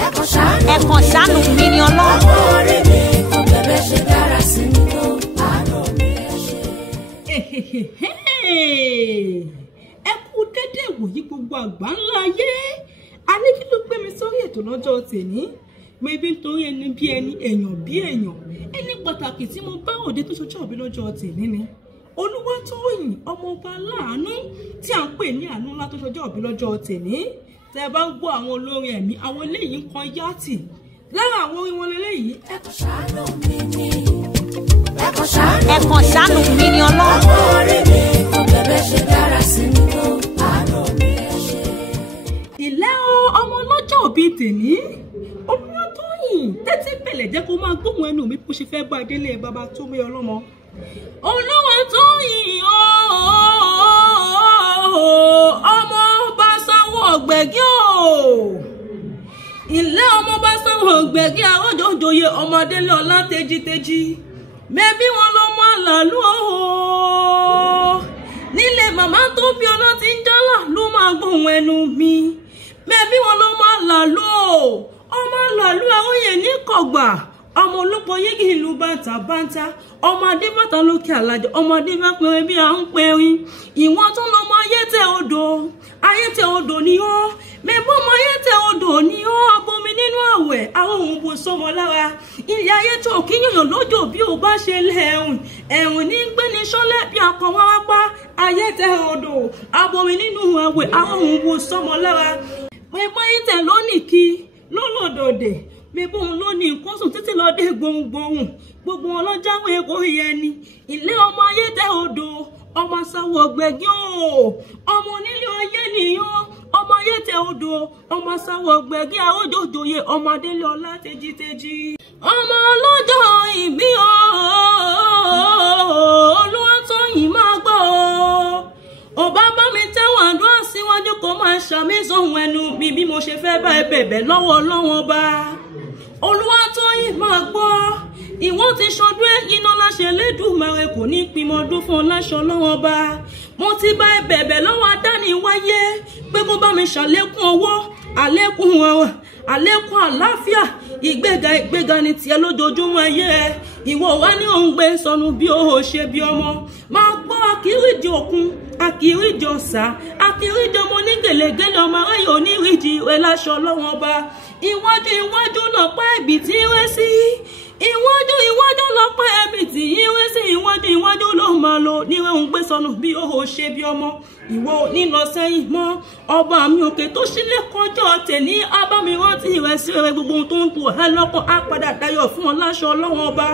ẹ̀kan ṣàánú mi ni Ọlọ́run. orí mi kò bẹ̀bẹ̀ ṣe dára sí mi tó àánú mi ẹ ṣé. Ẹ kú dédé ìwòyí gbogbo àgbáńlá ayé. A ní kí ló gbé mi sórí ètò lọ́jọ́ tèmi. Mo ibi nítorí ẹni bí ẹni, èèyàn bí èèyàn. Ẹni pàtàkì tí mo bá òde tó ṣojú òbí lọ́jọ́ tèmi ni Olúwatóyìn ọmọọba láàánú tí à ń pè ní àánú ńlá tó ṣojú òbí lọ́jọ́ tèmi. Tẹ́ bá ń gbọ́ àwọn olórin ẹ̀mí, àwọn eléyìí ń kan yátì. Lára àwọn orin wọn lélẹ́yìí. Ẹ̀kan ṣàánú mi ni ẹ̀kan ṣàánú mi ni Ọlọ́run. orí mi kò bẹ̀bẹ̀ ṣe dára sí mi tó àánú mi ẹ ṣé. Ilé ọmọ lọ́jọ́ òbí tèmi. Olúwatóyìn tẹ́tí bẹ̀lẹ̀ jẹ́ kó máa gbóhùn ẹnu mi bó ṣe fẹ́ bá délé bàbá tó mé ọlọ́mọ. Olúwatóyìn ọmọ bá sanwó ọ̀gbẹ̀gí o. Ilé ọmọ bá sanwó ọ̀gbẹ̀gí àròjòjòyè ọmọdé lọ́lá tejiteji. Mẹ́bí wọn ló mọ àlàlú o. Nílé màmá tó bí ọlá ti ń jálà ló máa gbóhùn ẹnu mi. Mẹ́bí wọn ló mọ àlàlú o. Ọmọ àlàlú àwòyè ní kọ̀gbà. Ọmọ olóko yégi ìlú bàǹtàbàǹtà. Ọmọ adébàtà lókè àlàjọ. Ọmọ adébàpẹ̀rẹ̀ bí à ń pẹ̀rin. Ìwọ̀n tún lọ́mọ ayétẹ̀ odò. Ayétẹ̀ odò ni ó. Mẹ́bọ́ ọmọ ayétẹ̀ odò ni ó. Abomi nínú àwẹ̀. Àwọn òun bò sọmọ lára. Ilé ayé tó kíyàn lójó bí ò bá ṣe lẹ́rùn. Ẹ̀rùn ní gbéni ṣọ́lẹ̀ bí akọ̀wá wápá. Ayétẹ̀ odò. Abomi nínú àwẹ̀. Àwọn òun bò sọmọ lára. Mẹ́bọ́ ayétẹ̀ lónìí kí lólòdòdè. Mẹ́bọ́ òun ló ní nǹkan sùn títí lọ dé gbohùngbohùn. Gbogbo wọn lọ jáwé èkó yẹn ni. Ilé ọmọ ayétẹ̀ odò. Ọmọ sáwọ ọ̀gbẹ̀gí o. Ọmọ onílé ọyẹ́ nìyàn. Ọmọ ayétẹ̀ odò. Ọmọ sáwọ ọ̀gbẹ̀gí àròjòjòyè ọmọdé lọ́lá tejiteji. Ọmọ ọlọ́jọ́ ìbí o. Olúwatóyìn máa gbọ́ o. Ọba bá mi tẹ́wọ̀n àdúrà síwájú kó máa ṣàmìsọ̀hún ẹnu mi bí mo ṣe fẹ́ bá ẹ bẹ̀bẹ̀ lọ́wọ́ Ọlọ́run ọba. Olúwatóyìn máa gbọ́. Ìwọ́n ti ṣọdún ẹ̀yìn náà láṣẹ Elédùmarè kò ní pímọ ọdún fún ọláṣọ Ọlọ́run ọba. Mo ti bá ẹ bẹ̀bẹ̀ lọ́wọ́ adániwáyé pé kó bá mi ṣàlékún owó, àlékún ọrọ̀, àlékún àlàáfíà, ìgbéga ní tiẹ̀ lójoojúmọ́ ayé ẹ. Ìwọ wá ní òun gbé sọnù bí ó ṣe bí ọmọ. Máa gbọ́ akíríjì òkun, akíríjì ọ̀sà, akíríjì ọmọ ní gèlègèlè ọmọ aráyè oníríjì ìwé láṣọ Ọlọ́run ọba. Iwájú lọ́pàá ẹ̀bì tí wé sí. Iwájú lọ́pàá ẹ̀bì tí wé sí. Iwájú ló máa lò níwẹ̀ òun gbé sọnù bí ó ṣe bí ọmọ. Ìwọ nílọ sẹ́yìn mọ́ ọba mi òkè tó sílẹ̀ kọjọ́ tẹ̀ní abámi rántí rẹ̀ sí rẹ̀ gbogbo ohun tó ń tu ẹ̀ lọ́kàn á padà dayọ̀ fún ọ láṣọ Ọlọ́run ọba.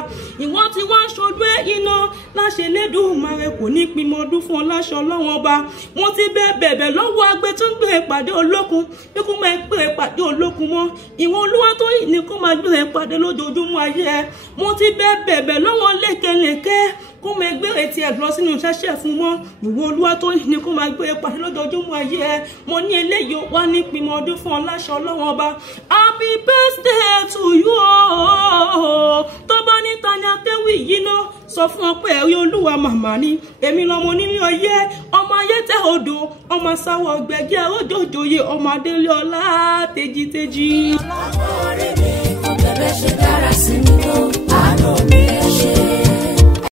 Ìwọ ti wá ṣojú ẹ̀ iná láṣẹ Elédùmarè kò ní pímọ ọdún fún ọ láṣọ Ọlọ́run ọba. Mo ti bẹ̀bẹ̀ lọ́wọ́ agbe tó ń gbé ìpàdé olókun bí kò máa gbé ìpàdé olókun mọ́. Ìwọ Olúwatóyìn ni kò máa gbé ìpàdé lójoojúmọ́ ayé ẹ. Mo ti bẹ̀bẹ̀ lọ́wọ́ lékelèké kó máa gbére tí ẹ lọ sínú ṣẹ́ṣẹ́ fún mọ́. Ìwọ Olúwatóyìn ni kó máa gbé ìpàdé lójoojúmọ́ ayé ẹ. Mo ní eléyìí wá ní pímọ ọdún fún ọ láṣọ Ọlọ́run ọba. Happy birthday to you o. Tó bá ní Tani Akéwì yìí náà sọ fún ọ pé ẹ̀rí Olúwa màmá ni. Èmi lọmọ onílé ọyẹ́, ọmọ ayétẹ̀ odò, ọmọ sáwọ ọ̀gbẹ̀gí àròjòjòyè ọmọ adélé ọlá tejiteji. orí mi kò bẹ̀bẹ̀ ṣe dára sí mi tó àánú mi ẹ ṣé.